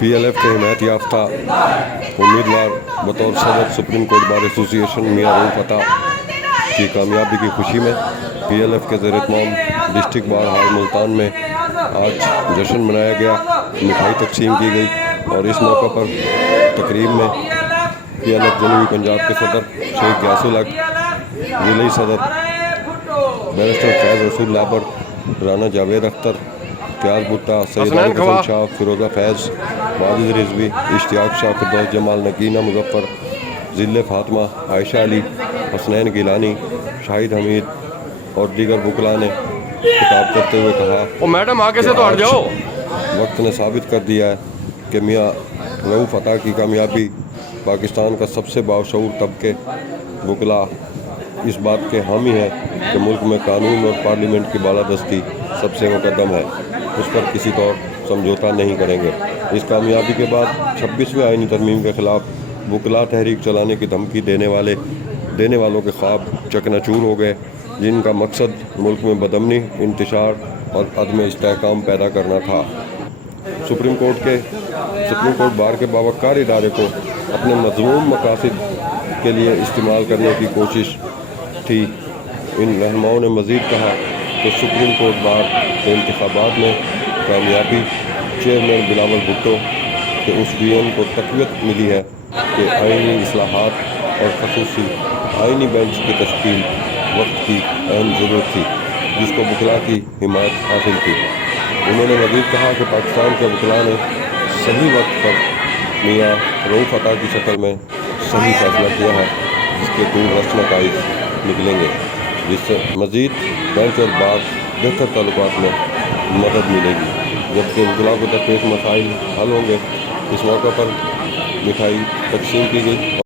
P L F کے حمایت یافتہ امیدوار بطور صدر سپریم کورٹ بار ایسوسی ایشن میاں رؤف عطا کی کامیابی کی خوشی میں پی ایل ایف کے زیر اہتمام ڈسٹرکٹ بار ہال ملتان میں آج جشن منایا گیا، مٹھائی تقسیم کی گئی اور اس موقع پر تقریب میں پی ایل ایف جنوبی پنجاب کے صدر شیخ غیاث الحق، ضلعی صدر بیرسٹر فیض رسول لابر، رانا جاوید اختر، پیاز بھٹا، سید علی حسن شاہ، فیروزہ فیض، ماجد رضوی، اشتیاق شاہ، فردوس جمال، نگینہ مظفر، ذل فاطمہ، عائشہ علی، حسنین گیلانی، شاہد حمید اور دیگر وکلاء نے خطاب کرتے ہوئے کہا میڈم آگے سے کہ تو ہٹ آج جاؤ۔ وقت نے ثابت کر دیا ہے کہ میاں رؤف عطا کی کامیابی پاکستان کا سب سے باشعور طبقے وکلاء اس بات کے حامی ہے کہ ملک میں قانون اور پارلیمنٹ کی بالادستی سب سے مقدم ہے، اس پر کسی طور سمجھوتا نہیں کریں گے۔ اس کامیابی کے بعد 26ویں آئینی ترمیم کے خلاف وکلاء تحریک چلانے کی دھمکی دینے والوں کے خواب چکناچور ہو گئے، جن کا مقصد ملک میں بدامنی، انتشار اور عدم استحکام پیدا کرنا تھا۔ سپریم کورٹ بار کے باوقار ادارے کو اپنے مذموم مقاصد کے لیے استعمال کرنے کی کوشش تھی۔ ان رہنماؤں نے مزید کہا کہ سپریم کورٹ بار کے انتخابات میں کامیابی چیئرمین بلاول بھٹو کے اس ویژن کو تقویت ملی ہے کہ آئینی اصلاحات اور خصوصی آئینی بینچ کی تشکیل وقت کی اہم ضرورت تھی، جس کو وکلاء کی حمایت حاصل تھی۔ انہوں نے مزید کہا کہ پاکستان کے وکلاء نے صحیح وقت پر میاں رؤف عطا کی شکل میں صحیح فیصلہ کیا ہے، جس کے دور رس نتائج نکلیں گے، جس سے مزید بینچ اور بار بہتر تعلقات میں مدد ملے گی، جبکہ وکلاء کو درپیش مسائل حل ہوں گے۔ اس موقع پر مٹھائی تقسیم کی گئی۔